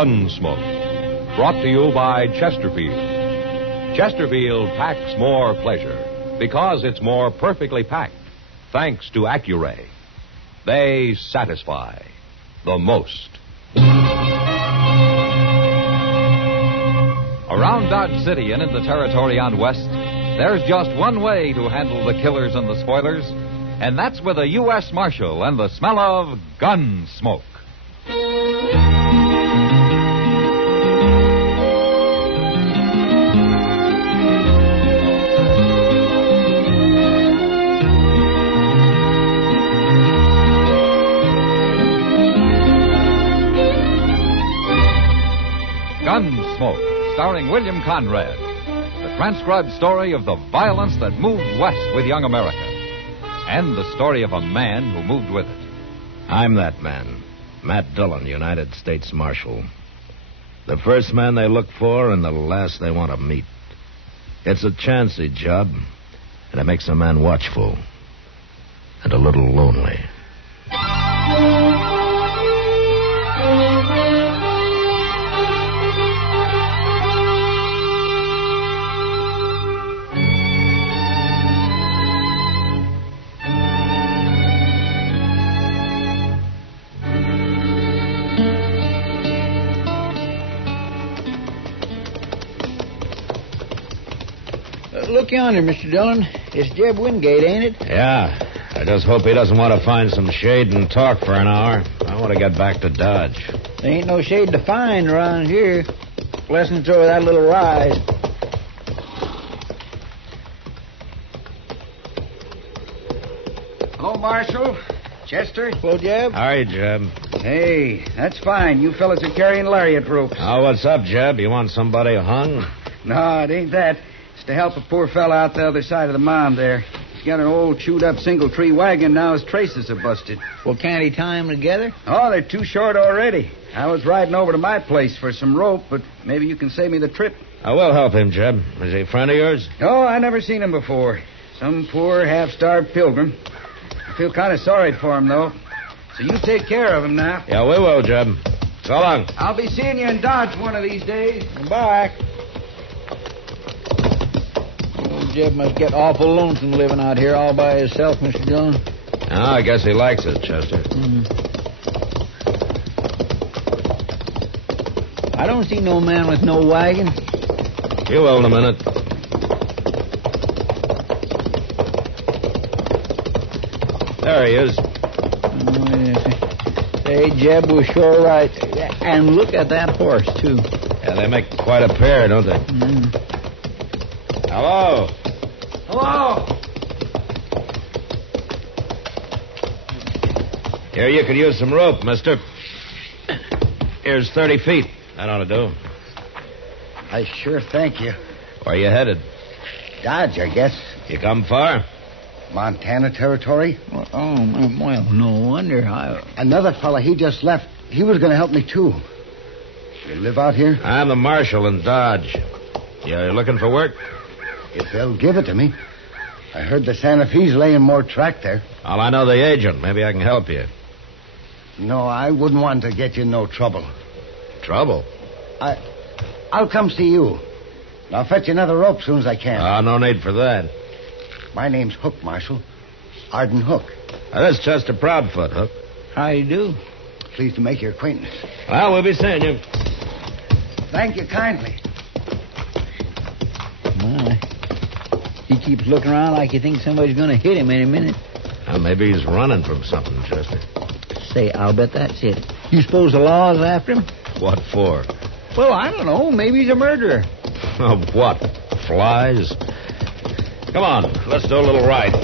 Gunsmoke, brought to you by Chesterfield. Chesterfield packs more pleasure because it's more perfectly packed, thanks to Accuray. They satisfy the most. Around Dodge City and in the territory on West, there's just one way to handle the killers and the spoilers, and that's with a U.S. Marshal and the smell of gun smoke. Gunsmoke, starring William Conrad. The transcribed story of the violence that moved west with young America. And the story of a man who moved with it. I'm that man, Matt Dillon, United States Marshal. The first man they look for and the last they want to meet. It's a chancy job, and it makes a man watchful and a little lonely. Look yonder, Mr. Dillon. It's Jeb Wingate, ain't it? Yeah. I just hope he doesn't want to find some shade and talk for an hour. I want to get back to Dodge. There ain't no shade to find around here. Unless it's over that little rise. Hello, Marshal. Chester. Hello, Jeb. How are you, Jeb? Hey, that's fine. You fellas are carrying lariat ropes. Oh, what's up, Jeb? You want somebody hung? No, it ain't that. It's to help a poor fella out the other side of the mound there. He's got an old chewed-up single-tree wagon. Now his traces are busted. Well, can't he tie them together? Oh, they're too short already. I was riding over to my place for some rope, but maybe you can save me the trip. I will help him, Jeb. Is he a friend of yours? Oh, I never seen him before. Some poor, half-starved pilgrim. I feel kind of sorry for him, though. So you take care of him now. Yeah, we will, Jeb. So long. I'll be seeing you in Dodge one of these days. Bye. Jeb must get awful lonesome living out here all by himself, Mr. Dillon. Oh, I guess he likes it, Chester. I don't see no man with no wagon. You will in a minute. There he is. Oh, yes. Hey, Jeb was sure right. And look at that horse, too. Yeah, they make quite a pair, don't they? Hello. Hello. Here, you could use some rope, mister. Here's 30 feet. That ought to do. I sure thank you. Where you headed? Dodge, I guess. You come far? Montana territory. Well, no wonder. Another fella, he just left. He was going to help me, too. You live out here? I'm the marshal in Dodge. You looking for work? If they'll give it to me. I heard the Santa Fe's laying more track there. Well, I know the agent. Maybe I can help you. No, I wouldn't want to get you in no trouble. Trouble? I'll come see you. I'll fetch you another rope as soon as I can. No need for that. My name's Hook, Marshal. Arden Hook. That's Chester Proudfoot, Hook. How you do? Pleased to make your acquaintance. Well, we'll be seeing you. Thank you kindly. My. He keeps looking around like he thinks somebody's going to hit him any minute. Well, maybe he's running from something, Chester. Say, I'll bet that's it. You suppose the law's after him? What for? Well, I don't know. Maybe he's a murderer. Oh, what? Flies? Come on, let's do a little ride.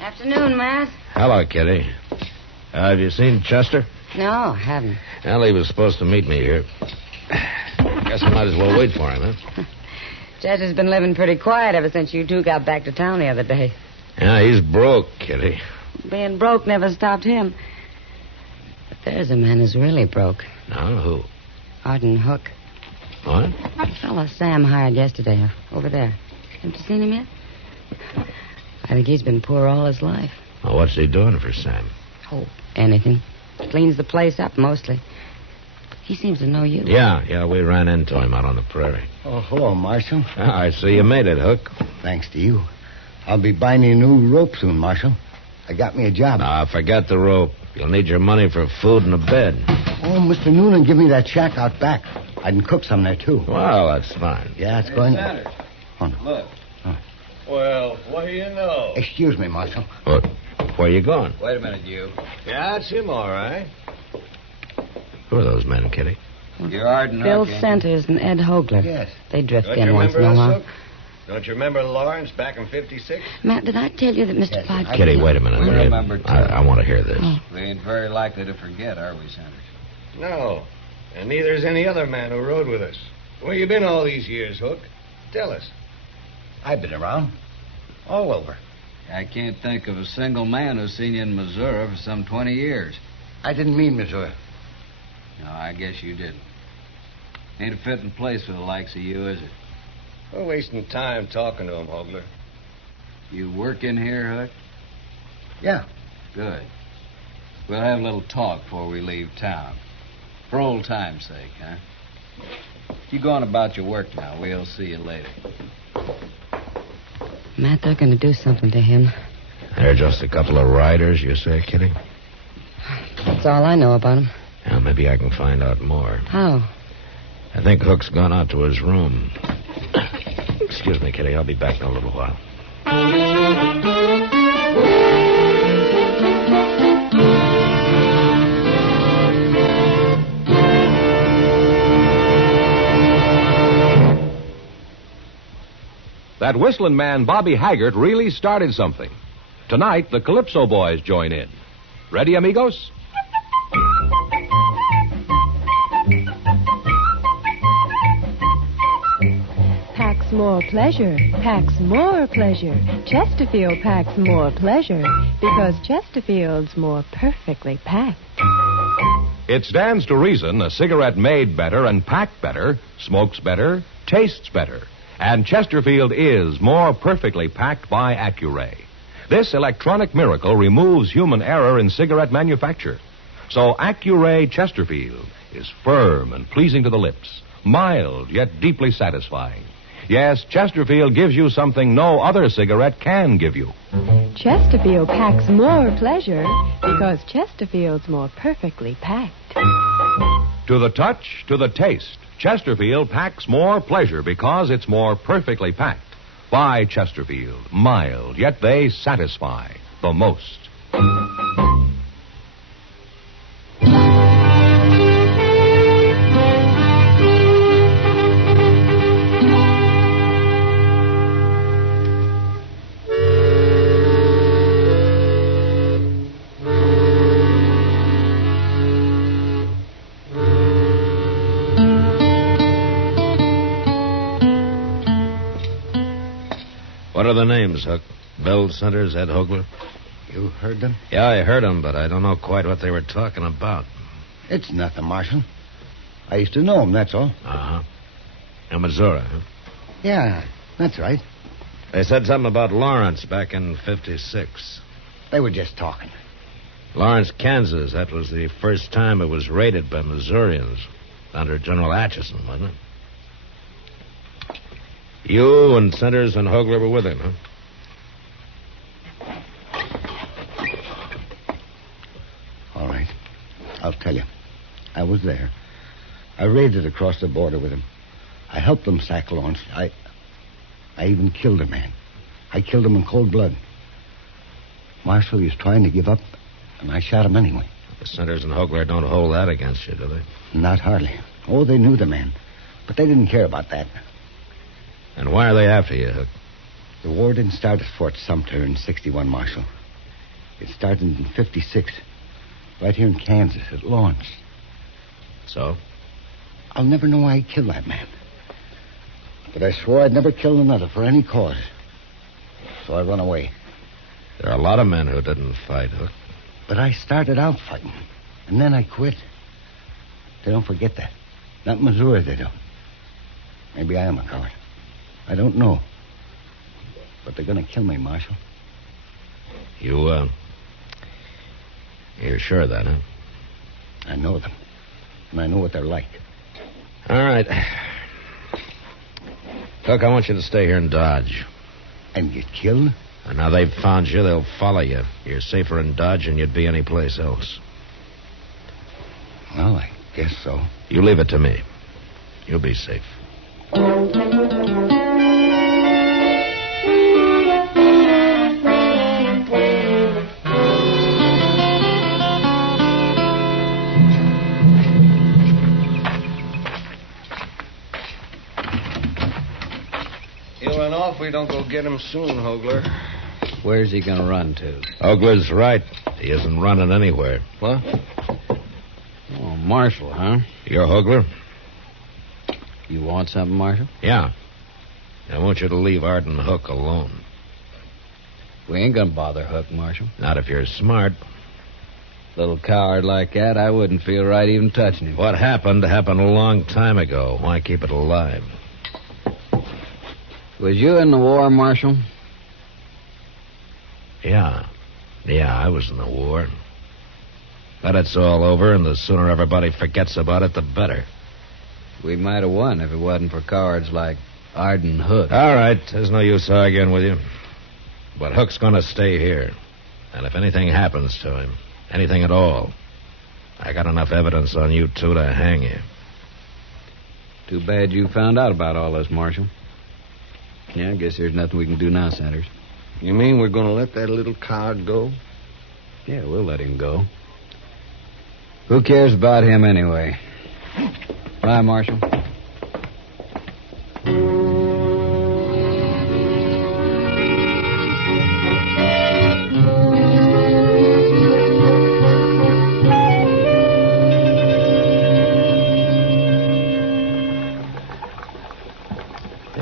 Afternoon, Matt. Hello, Kitty. Have you seen Chester? No, haven't. Well, he was supposed to meet me here. Guess I might as well wait for him, huh? Chester's been living pretty quiet ever since you two got back to town the other day. Yeah, he's broke, Kitty. Being broke never stopped him. But there's a man who's really broke. No, who? Arden Hook. What? The fellow Sam hired yesterday, over there. Haven't you seen him yet? I think he's been poor all his life. Well, what's he doing for Sam? Oh, anything. Cleans the place up, mostly. He seems to know you. Yeah, we ran into him out on the prairie. Oh, hello, Marshal. I see you made it, Hook. Thanks to you. I'll be buying you a new rope soon, Marshal. I got me a job. Forget the rope. You'll need your money for food and a bed. Oh, Mr. Noonan give me that shack out back. I can cook some there, too. Well, that's fine. Yeah, it's going... Sanders. Oh, no. Look. Oh. Well, what do you know? Excuse me, Marshal. What? Where you going? Wait a minute, you. Yeah, it's him, all right. Who are those men, Kitty? You're Arden Bill Hook, ain't Centers and Ed Hogler. Yes. They drift Don't in you once in remember a us, while. Hook? Don't you remember Lawrence back in 56? Matt, did I tell you that Mr. Yes, Pipe... Kitty, wait a minute. We will you? remember, too. I want to hear this. Oh. We ain't very likely to forget, are we, Sanders? No. And neither is any other man who rode with us. Where you been all these years, Hook? Tell us. I've been around. All over. I can't think of a single man who's seen you in Missouri for some 20 years. I didn't mean Missouri. No, I guess you didn't. Ain't a fitting place for the likes of you, is it? We're wasting time talking to him, Hogler. You work in here, Hook? Yeah. Good. We'll have a little talk before we leave town. For old time's sake, huh? You go on about your work now. We'll see you later. Matt, they're going to do something to him. They're just a couple of riders, you say, Kitty? That's all I know about him. Yeah, maybe I can find out more. How? I think Hook's gone out to his room. Excuse me, Kitty. I'll be back in a little while. That whistling man, Bobby Haggart, really started something. Tonight, the Calypso Boys join in. Ready, amigos? Packs more pleasure, packs more pleasure. Chesterfield packs more pleasure because Chesterfield's more perfectly packed. It stands to reason a cigarette made better and packed better, smokes better, tastes better. And Chesterfield is more perfectly packed by Accuray. This electronic miracle removes human error in cigarette manufacture. So Accuray Chesterfield is firm and pleasing to the lips, mild yet deeply satisfying. Yes, Chesterfield gives you something no other cigarette can give you. Chesterfield packs more pleasure because Chesterfield's more perfectly packed. To the touch, to the taste, Chesterfield packs more pleasure because it's more perfectly packed. By Chesterfield, mild, yet they satisfy the most. What are the names, Hook? Bill Centers, Ed Hogler? You heard them? Yeah, I heard them, but I don't know quite what they were talking about. It's nothing, Marshal. I used to know them, that's all. Uh-huh. In Missouri, huh? Yeah, that's right. They said something about Lawrence back in 56. They were just talking. Lawrence, Kansas. That was the first time it was raided by Missourians. Under General Atchison, wasn't it? You and Centers and Hogler were with him, huh? All right. I'll tell you. I was there. I raided across the border with him. I helped them sack Lawrence. I even killed a man. I killed him in cold blood. Marshal, he was trying to give up, and I shot him anyway. The Centers and Hogler don't hold that against you, do they? Not hardly. Oh, they knew the man. But they didn't care about that. And why are they after you, Hook? The war didn't start at Fort Sumter in 61, Marshal. It started in 56, right here in Kansas, at Lawrence. So? I'll never know why he killed that man. But I swore I'd never kill another for any cause. So I run away. There are a lot of men who didn't fight, Hook. But I started out fighting, and then I quit. They don't forget that. Not in Missouri, they don't. Maybe I am a coward. I don't know. But they're going to kill me, Marshal. You're sure of that, huh? I know them. And I know what they're like. All right. Hook, I want you to stay here in Dodge. And get killed? And now they've found you, they'll follow you. You're safer in Dodge than you'd be anyplace else. Well, I guess so. You leave it to me. You'll be safe. He'll run off if we don't go get him soon, Hogler. Where's he going to run to? Ogler's right. He isn't running anywhere. What? Oh, Marshal, huh? You're Hogler? You want something, Marshal? Yeah. I want you to leave Arden Hook alone. We ain't going to bother Hook, Marshal. Not if you're smart. Little coward like that, I wouldn't feel right even touching him. What happened a long time ago. Why keep it alive? Was you in the war, Marshal? Yeah, I was in the war. But it's all over, and the sooner everybody forgets about it, the better. We might have won if it wasn't for cowards like Arden Hook. All right, there's no use arguing with you. But Hook's going to stay here. And if anything happens to him, anything at all, I got enough evidence on you two to hang you. Too bad you found out about all this, Marshal. Yeah, I guess there's nothing we can do now, Sanders. You mean we're going to let that little coward go? Yeah, we'll let him go. Who cares about him anyway? Bye, Marshal.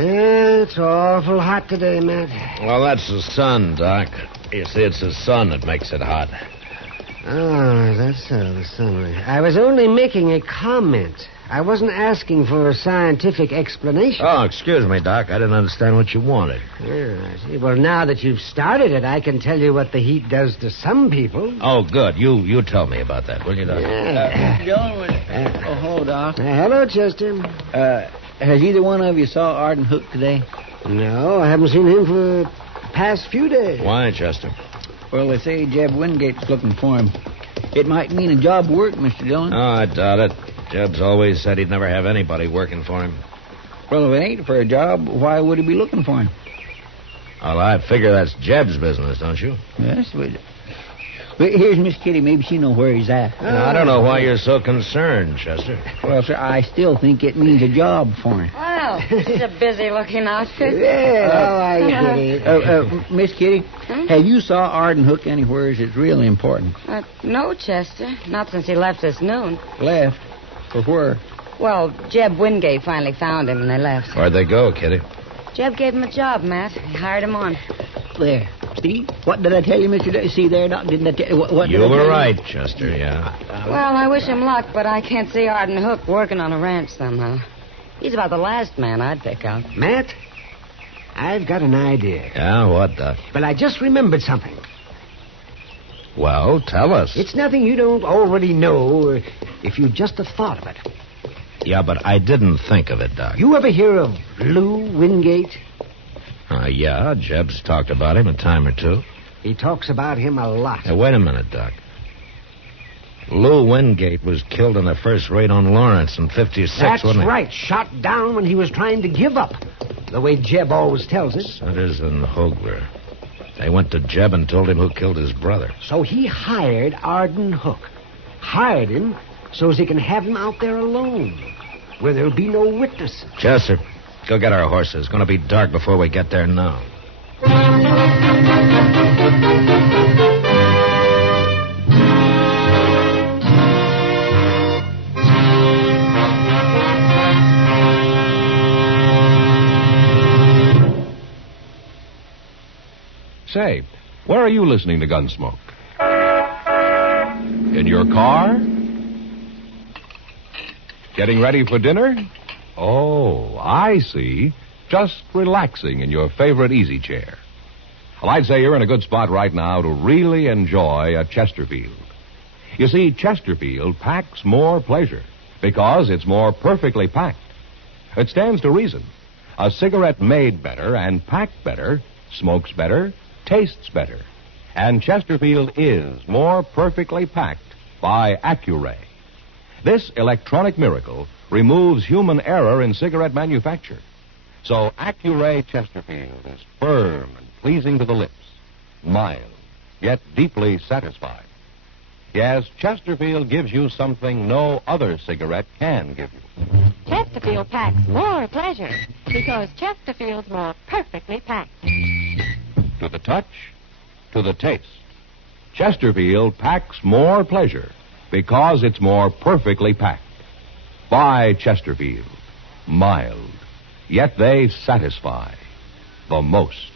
It's awful hot today, Matt. Well, that's the sun, Doc. You see, it's the sun that makes it hot. Oh, that's so, the sun. I was only making a comment. I wasn't asking for a scientific explanation. Oh, excuse me, Doc. I didn't understand what you wanted. Yeah, I see. Well, now that you've started it, I can tell you what the heat does to some people. Oh, good. You tell me about that, will you, Doc? Yeah. hello, Doc. Hello, Chester. Has either one of you saw Arden Hook today? No, I haven't seen him for the past few days. Why, Chester? Well, they say Jeb Wingate's looking for him. It might mean a job work, Mr. Dillon. Oh, I doubt it. Jeb's always said he'd never have anybody working for him. Well, if it ain't for a job, why would he be looking for him? Well, I figure that's Jeb's business, don't you? Yes, but here's Miss Kitty. Maybe she knows where he's at. I don't know why you're so concerned, Chester. Well, sir, I still think it means a job for him. Well, it's a busy-looking outfit. Yeah, I get it. Miss Kitty, have you saw Arden Hook anywhere? It's really important. No, Chester. Not since he left this noon. Left? For where? Well, Jeb Wingate finally found him, and they left. Where'd they go, Kitty? Jeb gave him a job, Matt. He hired him on. There. See? What did I tell you, Mr. See there, Doc? Didn't I tell you? What you were right, Chester, yeah. Well, I wish him luck, but I can't see Arden Hook working on a ranch somehow. He's about the last man I'd pick out. Matt, I've got an idea. Yeah, what, Doc? But I just remembered something. Well, tell us. It's nothing you don't already know, if you just have thought of it. Yeah, but I didn't think of it, Doc. You ever hear of Lou Wingate? Yeah, Jeb's talked about him a time or two. He talks about him a lot. Hey, wait a minute, Doc. Lou Wingate was killed in the first raid on Lawrence in 56, That's wasn't he? right. Shot down when he was trying to give up. The way Jeb always tells it. Sanders and Hogler. They went to Jeb and told him who killed his brother. So he hired Arden Hook. Hired him so as he can have him out there alone, where there'll be no witnesses. Chester, go get our horses. It's going to be dark before we get there now. Say, where are you listening to Gunsmoke? In your car? Getting ready for dinner? Oh, I see. Just relaxing in your favorite easy chair. Well, I'd say you're in a good spot right now to really enjoy a Chesterfield. You see, Chesterfield packs more pleasure because it's more perfectly packed. It stands to reason. A cigarette made better and packed better smokes better, tastes better. And Chesterfield is more perfectly packed by Accuray. This electronic miracle removes human error in cigarette manufacture. So Accuray Chesterfield is firm and pleasing to the lips, mild, yet deeply satisfying. Yes, Chesterfield gives you something no other cigarette can give you. Chesterfield packs more pleasure because Chesterfield's more perfectly packed. To the touch, to the taste. Chesterfield packs more pleasure because it's more perfectly packed. Buy Chesterfield. Mild, yet they satisfy the most.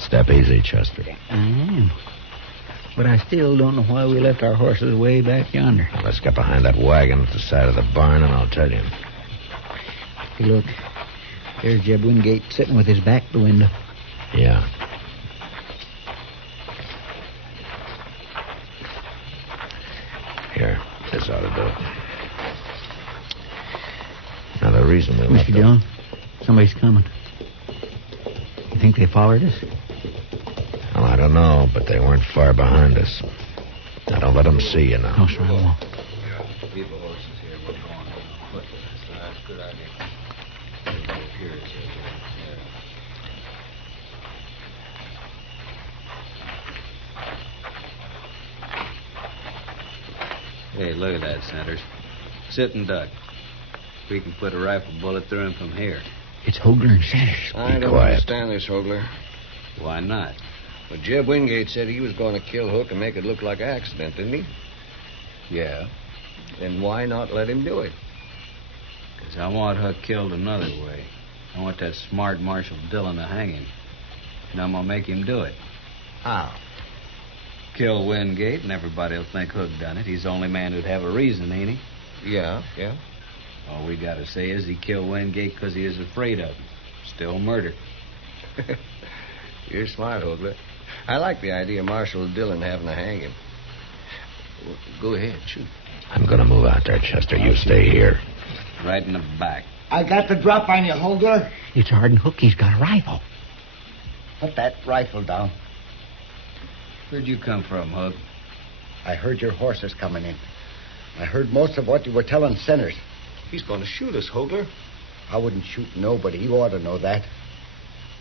Step easy, Chester. I am. But I still don't know why we left our horses way back yonder. Let's get behind that wagon at the side of the barn, and I'll tell you. Hey, look. There's Jeb Wingate sitting with his back to the window. Yeah. Here, this ought to do it. Now, the reason we left... Mr. Dillon, somebody's coming. You think they followed us? Well, I don't know, but they weren't far behind us. Now, don't let them see you now. No, sir, I won't. Keep the horses here. We're going on foot. That's a good idea. Hey, look at that, Sanders. Sit and duck. We can put a rifle bullet through him from here. It's Hogler and Sanders. I don't quiet. understand this, Hogler. Why not? But Jeb Wingate said he was going to kill Hook and make it look like an accident, didn't he? Yeah. Then why not let him do it? Because I want Hook killed another way. I want that smart Marshal Dillon to hang him. And I'm going to make him do it. How? Kill Wingate, and everybody will think Hook done it. He's the only man who'd have a reason, ain't he? Yeah. All we got to say is he killed Wingate because he is afraid of him. Still murder. You're smart, Hogler. I like the idea of Marshal Dillon having to hang him. Well, go ahead, shoot. I'm going to move out there, Chester. You stay here. Right in the back. I got the drop on you, Hogler. It's Arden Hook. He's got a rifle. Put that rifle down. Where'd you come from, Hook? I heard your horses coming in. I heard most of what you were telling Centers. He's going to shoot us, Hogler. I wouldn't shoot nobody. You ought to know that.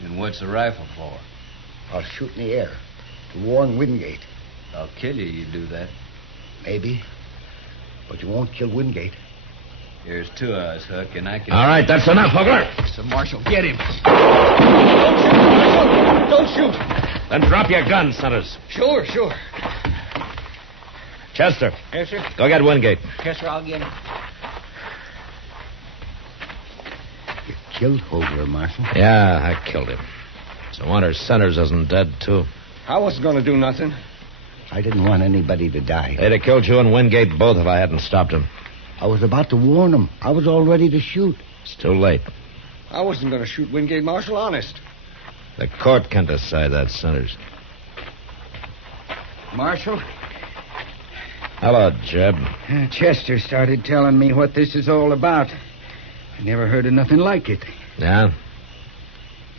And what's the rifle for? I'll shoot in the air to warn Wingate. I'll kill you, you do that. Maybe. But you won't kill Wingate. There's two of us, Hook, and I can... All right, that's enough, Hogler. So, Marshal, get him. Don't shoot. Then drop your gun, Centers. Sure. Chester. Yes, sir? Go get Wingate. Yes, sir, I'll get him. You killed Hogler, Marshal. Yeah, I killed him. So I wonder Centers isn't dead, too. I wasn't going to do nothing. I didn't want anybody to die. They'd have killed you and Wingate both if I hadn't stopped him. I was about to warn him. I was all ready to shoot. It's too late. I wasn't going to shoot Wingate, Marshal, honest. The court can decide that, Centers. Marshal, Hello, Jeb. Chester started telling me what this is all about. I never heard of nothing like it. Yeah?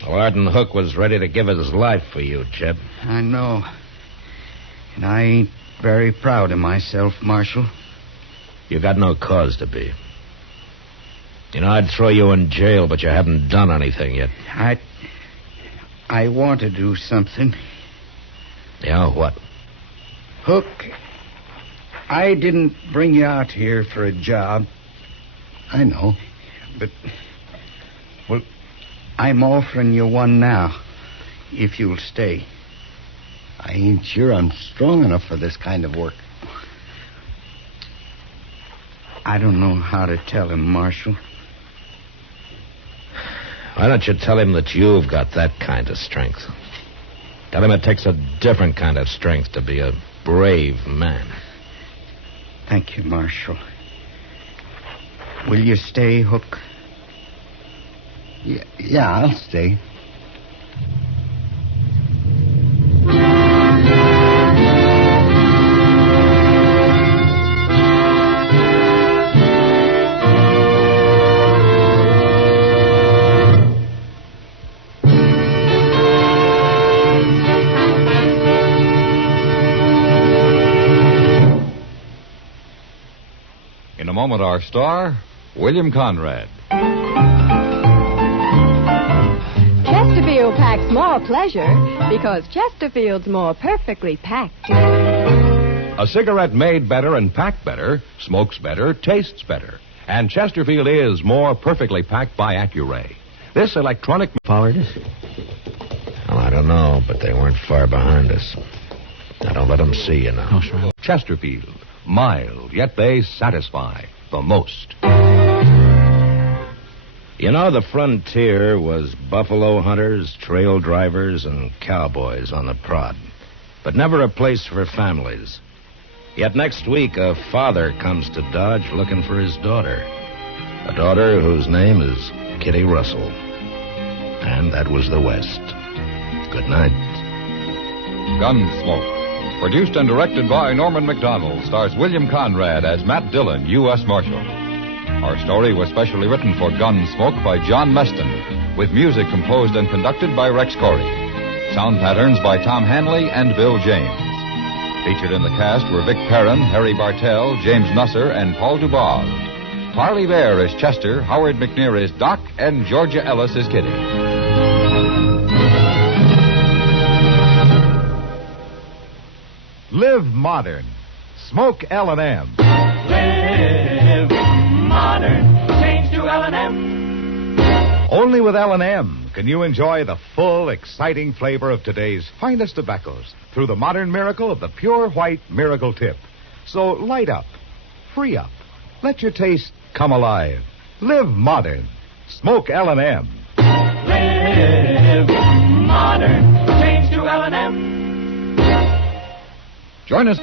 Well, Arden Hook was ready to give his life for you, Jeb. I know. And I ain't very proud of myself, Marshal. You got no cause to be. You know, I'd throw you in jail, but you haven't done anything yet. I want to do something. Yeah, what? Hook, I didn't bring you out here for a job. I know. But, well, I'm offering you one now, if you'll stay. I ain't sure I'm strong enough for this kind of work. I don't know how to tell him, Marshal. Why don't you tell him that you've got that kind of strength? Tell him it takes a different kind of strength to be a brave man. Thank you, Marshal. Will you stay, Hook? Yeah, I'll stay. In a moment, our star, William Conrad. Chesterfield packs more pleasure because Chesterfield's more perfectly packed. A cigarette made better and packed better, smokes better, tastes better. And Chesterfield is more perfectly packed by Accuray. This electronic... Followed us? Well, I don't know, but they weren't far behind us. Now, don't let them see you now. Oh, sure. Chesterfield. Mild, yet they satisfy the most. You know, the frontier was buffalo hunters, trail drivers, and cowboys on the prod, but never a place for families. Yet next week, a father comes to Dodge looking for his daughter. A daughter whose name is Kitty Russell. And that was the West. Good night. Gunsmoke. Produced and directed by Norman MacDonnell, stars William Conrad as Matt Dillon, U.S. Marshal. Our story was specially written for Gunsmoke by John Meston, with music composed and conducted by Rex Corey. Sound patterns by Tom Hanley and Bill James. Featured in the cast were Vic Perrin, Harry Bartell, James Nusser, and Paul Dubois. Parley Baer is Chester, Howard McNear is Doc, and Georgia Ellis is Kitty. Live modern. Smoke L&M. Live modern. Change to L&M. Only with L&M can you enjoy the full, exciting flavor of today's finest tobaccos through the modern miracle of the pure white Miracle Tip. So light up. Free up. Let your taste come alive. Live modern. Smoke L&M. Live modern. Change to L&M. Join us.